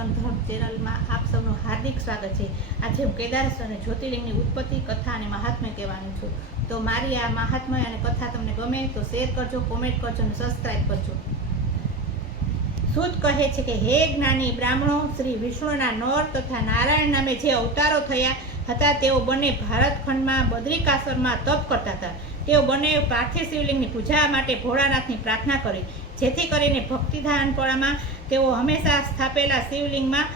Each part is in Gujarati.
સનાતન ધર્મ ચેનલમાં આપ સૌનું હાર્દિક સ્વાગત છે। આજે હું કેદારેશ્વર અને જ્યોતિર્લિંગની ઉત્પત્તિ, કથા અને મહાત્મ્ય કહેવાનું છું। તો મારી આ મહાત્મ્ય અને કથા તમને ગમે તો શેર કરજો, કોમેન્ટ કરજો અને સબસ્ક્રાઈબ કરજો। સૂત કહે છે કે હે જ્ઞાની બ્રાહ્મણો, શ્રી વિષ્ણુના નર તથા નારાયણ નામે જે અવતારો થયા હતા તેઓ બંને ભારતખંડમાં બદ્રિકાશ્રમમાં તપ કરતા હતા। તેઓ બંને પાર્થિવ શિવલિંગની પૂજા માટે ભોળાનાથની પ્રાર્થના કરી, જેથી કરીને ભક્તિધાનપણામાં તેઓ હંમેશા સ્થાપેલા શિવલિંગમાં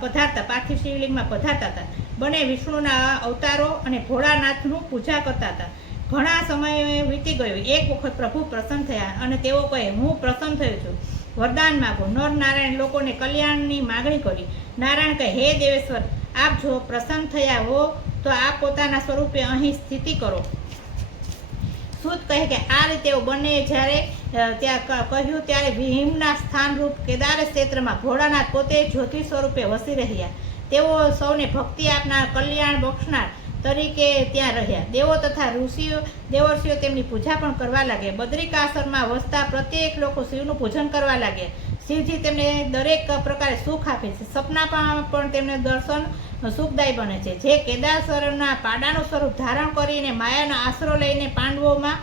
પધારતા, પાર્થિવ શિવલિંગમાં પધારતા હતા। બંને વિષ્ણુના અવતારો અને ભોળાનાથનું પૂજા કરતા હતા। ઘણા સમય વીતી ગયો। એક વખત પ્રભુ પ્રસન્ન થયા અને તેઓ કહે, હું પ્રસન્ન થયો છું, વરદાન માગો। નર નારાયણ લોકોને કલ્યાણની માગણી કરી। નારાયણ કહે, હે દેવેશ્વર, આપ જો પ્રસન્ન થયા હો તો આપ પોતાના સ્વરૂપે અહીં સ્થિતિ કરો। સૂત કહે કે આ રીતે બંને જ્યારે ત્યાં કહ્યું ત્યારે ભીમના સ્થાનરૂપ કેદારેશ ક્ષેત્રમાં ભોળાનાથ પોતે જ્યોતિ સ્વરૂપે વસી રહ્યા। તેઓ સૌને ભક્તિ આપનાર, કલ્યાણ બક્ષનાર તરીકે ત્યાં રહ્યા। દેવો તથા દેવર્ષિઓ તેમની પૂજા પણ કરવા લાગ્યા। બદ્રિકાશ્રમમાં વસતા પ્રત્યેક લોકો શિવનું પૂજન કરવા લાગ્યા। શિવજી તેમને દરેક પ્રકારે સુખ આપે છે। સપનામાં પણ તેમને દર્શન સુખદાયી બને છે। જે કેદારેશ્વરના પાડાનું સ્વરૂપ ધારણ કરીને માયાનો આશરો લઈને પાંડવોમાં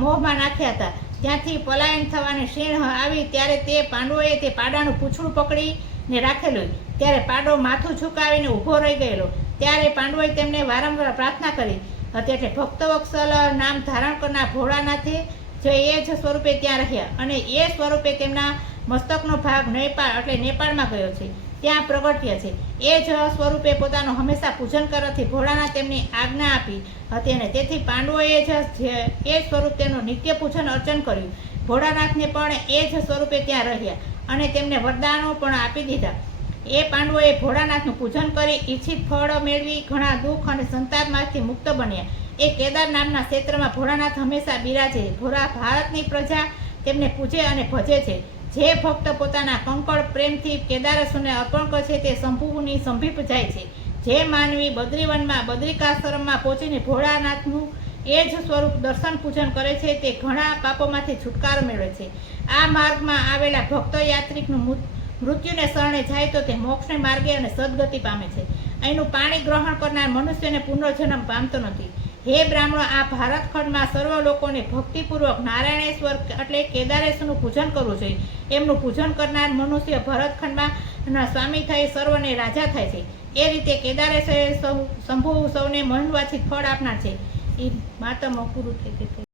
મોહમાં નાખ્યા હતા, ત્યાંથી પલાયન થવાની ક્ષીણ આવી ત્યારે તે પાંડવોએ તે પાડાનું પૂંછડું પકડીને રાખેલું। ત્યારે પાડો માથું ઝુકાવીને ઊભો રહી ગયેલો। ત્યારે પાંડવોએ તેમને વારંવાર પ્રાર્થના કરી હતી, એટલે ભક્તવત્સલ નામ ધારણ કરનાર ભોળાનાથે જે એ જ સ્વરૂપે ત્યાં રહ્યા અને એ સ્વરૂપે તેમના મસ્તકનો ભાગ નેપાળમાં ગયો છે, ત્યાં પ્રગટ્યા છે। એ જ સ્વરૂપે પોતાનું હંમેશા પૂજન કરવાથી ભોળાનાથ તેમની આજ્ઞા આપી હતી અને તેથી પાંડવોએ એ સ્વરૂપ તેમનું નિત્ય પૂજન અર્ચન કર્યું। ભોળાનાથને પણ એ જ સ્વરૂપે ત્યાં રહ્યા અને તેમને વરદાનો પણ આપી દીધા। એ પાંડવોએ ભોળાનાથનું પૂજન કરી ઈચ્છિત ફળ મેળવી ઘણા દુઃખ અને સંતાપમાંથી મુક્ત બન્યા। એ કેદાર નામના ક્ષેત્રમાં ભોળાનાથ હંમેશા બિરાજે। ભારતની પ્રજા તેમને પૂજે અને ભજે છે। જે ભક્ત પોતાના કંકળ પ્રેમથી કેદારેશ્વરને અર્પણ કરે છે તે શંભુની સમીપ જાય છે। જે માનવી બદ્રીવનમાં બદ્રિકાશ્રમમાં પહોંચીને ભોળાનાથનું એ જ સ્વરૂપ દર્શન પૂજન કરે છે તે ઘણા પાપોમાંથી છુટકારો મેળવે છે। આ માર્ગમાં આવેલા ભક્ત યાત્રિકનું મૃત્યુને શરણે જાય તો તે મોક્ષને માર્ગે અને સદગતિ પામે છે। અહીંનું પાણી ગ્રહણ કરનાર મનુષ્યને પુનર્જન્મ પામતો નથી। હે બ્રાહ્મણો, આ ભારતખંડમાં સર્વ લોકોને ભક્તિપૂર્વક નારાયણેશ્વર એટલે કેદારેશ્વરનું પૂજન કરવું જોઈએ। એમનું પૂજન કરનાર મનુષ્ય ભરતખંડમાં સ્વામી થઈ સર્વને રાજા થાય છે। એ રીતે કેદારેશ્વર શંભુ સૌને મનવાથી ફળ આપનાર છે। એ માતમ પૂરું થઈ ગયું।